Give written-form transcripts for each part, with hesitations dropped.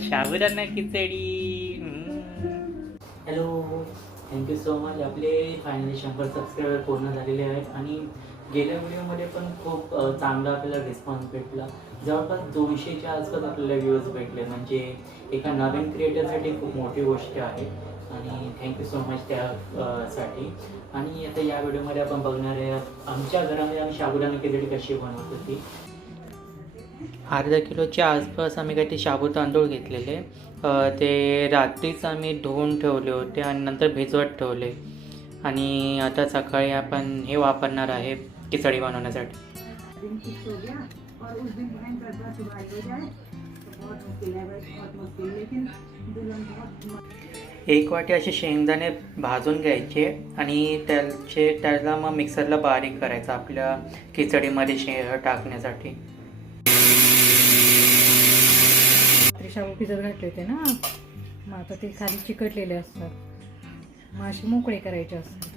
साबुदाणा khichdi. Hello, thank you so much. आपले finally 100 subscriber पूर्ण झालेले आहेत आणि गेल्या व्हिडिओमध्ये पण खूप चांगला आपल्याला रिस्पॉन्स भेटला. जवळपास 200च्या आसपास आपल्याला व्ह्यूज भेटले, म्हणजे एका नवीन क्रिएटरसाठी खूप मोठी गोष्ट आहे आणि थँक्यू सो मच त्यासाठी. आणि आता या व्हिडिओमध्ये आपण बघणार आहे आमच्या घरामध्ये आम्ही साबुदाणा खिचडी कशी बनवत होती. अर्धा किलोच्या आसपास आम्ही काही ते साबू तांदूळ घेतलेले, ते रात्रीच आम्ही धुवून ठेवले होते आणि नंतर भिजवत ठेवले. आणि आता सकाळी आपण हे वापरणार आहे खिचडी बनवण्यासाठी. एक वाटी असे शेंगदाणे भाजून घ्यायचे आणि त्याला मग मिक्सरला बारीक करायचं आपल्या खिचडीमध्ये टाकण्यासाठी. शाबू भिजत घातले होते ना, मग आता ते खाली चिकटलेले असतात, मग असे मोकळे करायचे असतात.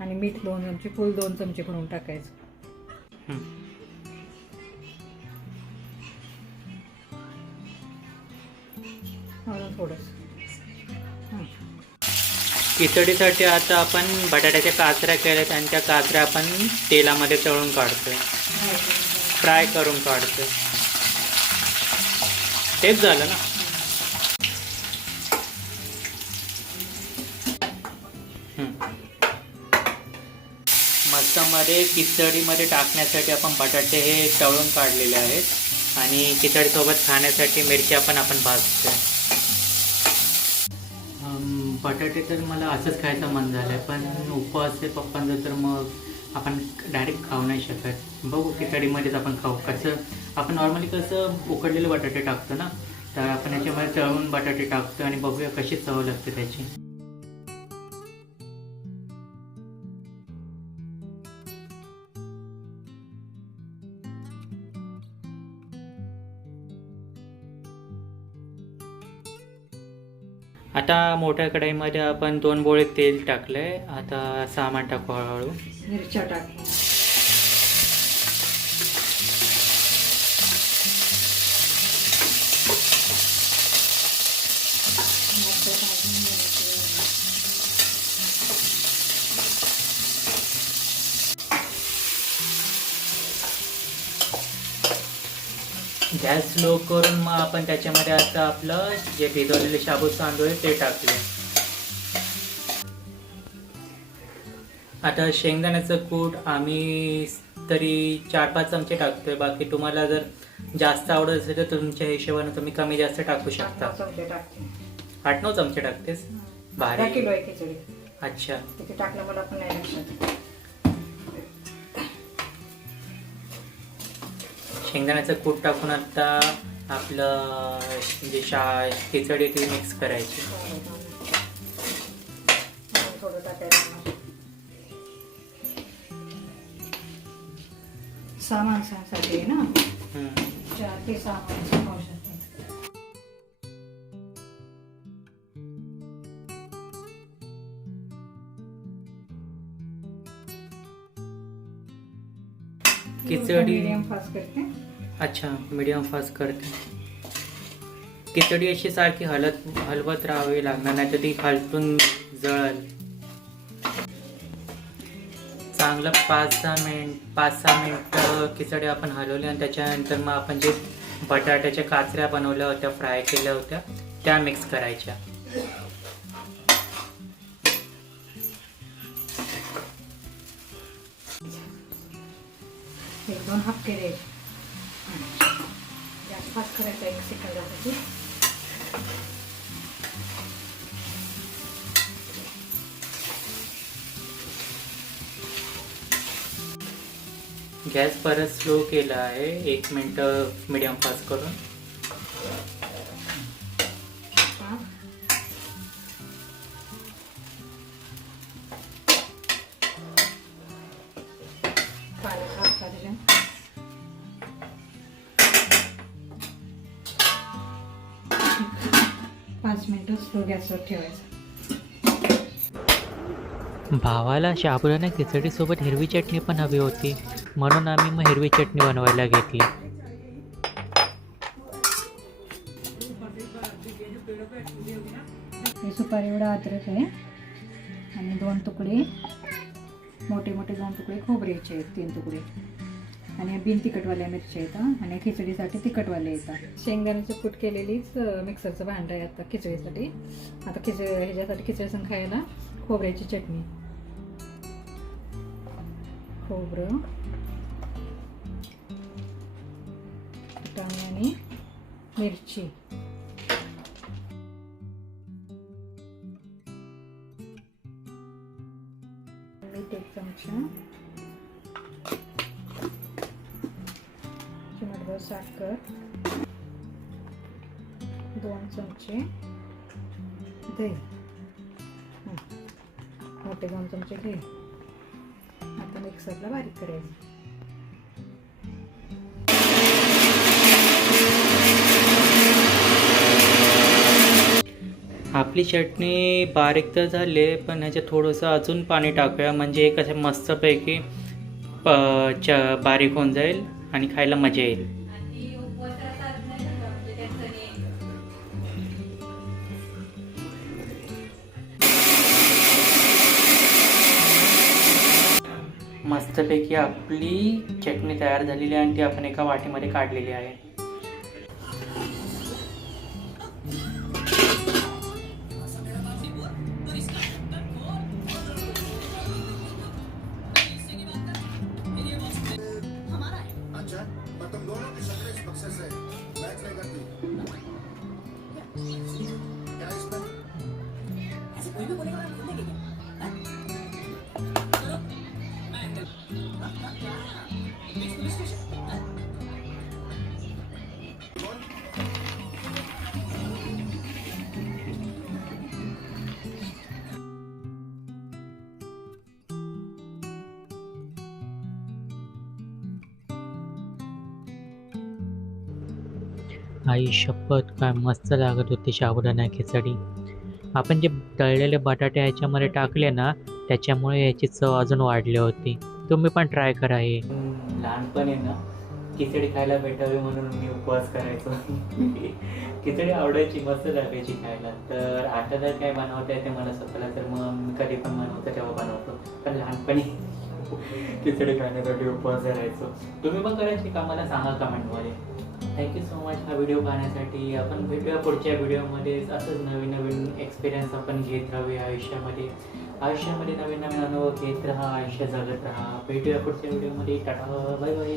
आणि मीठ 2 चमचे, फुल 2 चमचे बनवून टाकायचं. थोडंसं खिचडीसाठी आता आपण बटाट्याच्या काचऱ्या केल्यात आणि त्या काचऱ्या आपण तेलामध्ये तळून काढतोय, फ्राय करून काढतोय. तेच झालं ना. मसाल्यामध्ये खिचडीमध्ये टाकण्यासाठी आपण बटाटे हे तळून काढलेले आहेत आणि खिचडीसोबत खाण्यासाठी मिरच्या पण आपण भाजतोय. बटाटे तर मला असंच खायचं मन झालं आहे, पण उपवास आहे पप्पांचा, तर मग आपण डायरेक्ट खाऊ नाही शकत. बघू खिचडीमध्येच आपण खाऊ. कसं आपण नॉर्मली कसं उकडलेले बटाटे टाकतो ना, तर आपण याच्यामध्ये तळून बटाटे टाकतो आणि बघूया कशी चव लागते त्याची. आता मोठ्या कढईमध्ये आपण 2 बोळे तेल टाकले. आता सामान टाकू हळूहळू. मिरच्या टाकू. गॅस स्लो करून मग आपण त्याच्यामध्ये आता आपलं जे भिजवलेले साबू तांदूळ आहे ते टाकले. आता शेंगदाण्याचं कूट आम्ही तरी 4-5 चमचे टाकतोय. बाकी तुम्हाला जर जास्त आवडत असेल तर तुमच्या हिशोबाने तुम्ही कमी जास्त टाकू शकता. 8-9 चमचे टाकतेस. भारी किलो आहे खिचडी. अच्छा, किती टाकलं मला पण नाही लक्षात. शेंगदाण्याचं कूट टाकून आता आपलं जे खिचडी ती मिक्स करायची. थोडं टाकायचं. सामानासाठी ना 4 ते 6 माणसं खाऊ शकतात. खिचडी मीडियम फास्ट करते. अच्छा, मीडियम फास्ट करते. खिचडी अशी सारखी हलवत राहावी लागणार, नाही तर ती खालतून जळल. चांगलं 5-6 मिनिट खिचडी आपण हलवली आणि त्याच्यानंतर मग आपण जे बटाट्याच्या काचऱ्या बनवल्या होत्या, फ्राय केल्या होत्या, त्या मिक्स करायच्या. 1-2 हप्ते द्यायचे. गॅस फास्ट करायचा 1 सेकंदासाठी. गॅस परत स्लो केला आहे, 1 मिनिट मीडियम फास्ट करून. स्लो गॅसवर ठेवायचं. भावाला साबुदाणा खिचडीसोबत हिरवी चटणी पण हवी होती, म्हणून आम्ही मग हिरवी चटणी बनवायला घेतली. सुपारी एवढा अद्रक आहे आणि 2 तुकडे मोठे मोठे 2 तुकडे खोबऱ्याचे आहेत, 3 तुकडे आणि बिन तिखटवाल्या मिरच्या येतात आणि खिचडीसाठी तिखटवाले येतात. शेंगदाण्याचं कूट केलेलीच मिक्सरचं भांडं आहे आता खिचडीसाठी. आता ह्याच्यासाठी खिचडी संग खायला खोबऱ्याची चटणी, खोबरं, फुटाणे आणि मिरची, मीठ 1 चमचा, चिमटभर साखर, 2 चमचे दही, मोठे 2 चमचे दही. आता मिक्सरला बारीक करायचं. आपली चटणी बारीक तर झाली आहे, पण ह्याच्यात थोडंसं अजून पाणी टाकूया म्हणजे एक असं मस्तपैकी बारीक होऊन जाईल आणि खायला मजा येईल. मस्तपैकी आपली चटणी तयार झालेली आहे आणि ती आपण एका वाटीमध्ये काढलेली आहे. तुम दोनों की शक्लें इस बक्से से मैच नहीं करती। क्या इसमें ऐसे कोई भी बोलेगा मैं बोल देंगे क्या? चलो मैं पुलिस स्टेशन आई शपथ काय मस्त लागत होती साबुदाणा खिचडी. आपण जे तळलेले बटाटे ह्याच्यामध्ये टाकले ना त्याच्यामुळे याची चव अजून वाढली होती. तुम्ही पण ट्राय करा हे. लहानपणी ना खिचडी खायला भेटावी म्हणून मी उपवास करायचो. खिचडी आवडायची, मस्त लागायची खायला. तर आता जर काय बनवता येते मला स्वतःला तर मग मी कधी पण बनवतो तेव्हा बनवतो. पण लहानपणी खिचडी खाण्यासाठी उपवास करायचो. तुम्ही पण करायची का मला सांगा कमेंटमध्ये. थँक्यू सो मच हा व्हिडिओ पाहण्यासाठी. आपण भेटूया पुढच्या व्हिडिओमध्ये. असंच नवीन नवीन एक्सपिरियन्स आपण घेत राहूया आयुष्यामध्ये नवीन नवीन अनुभव घेत राहा, आयुष्य जगत राहा. भेटूया पुढच्या व्हिडिओमध्ये. Tata, bye bye.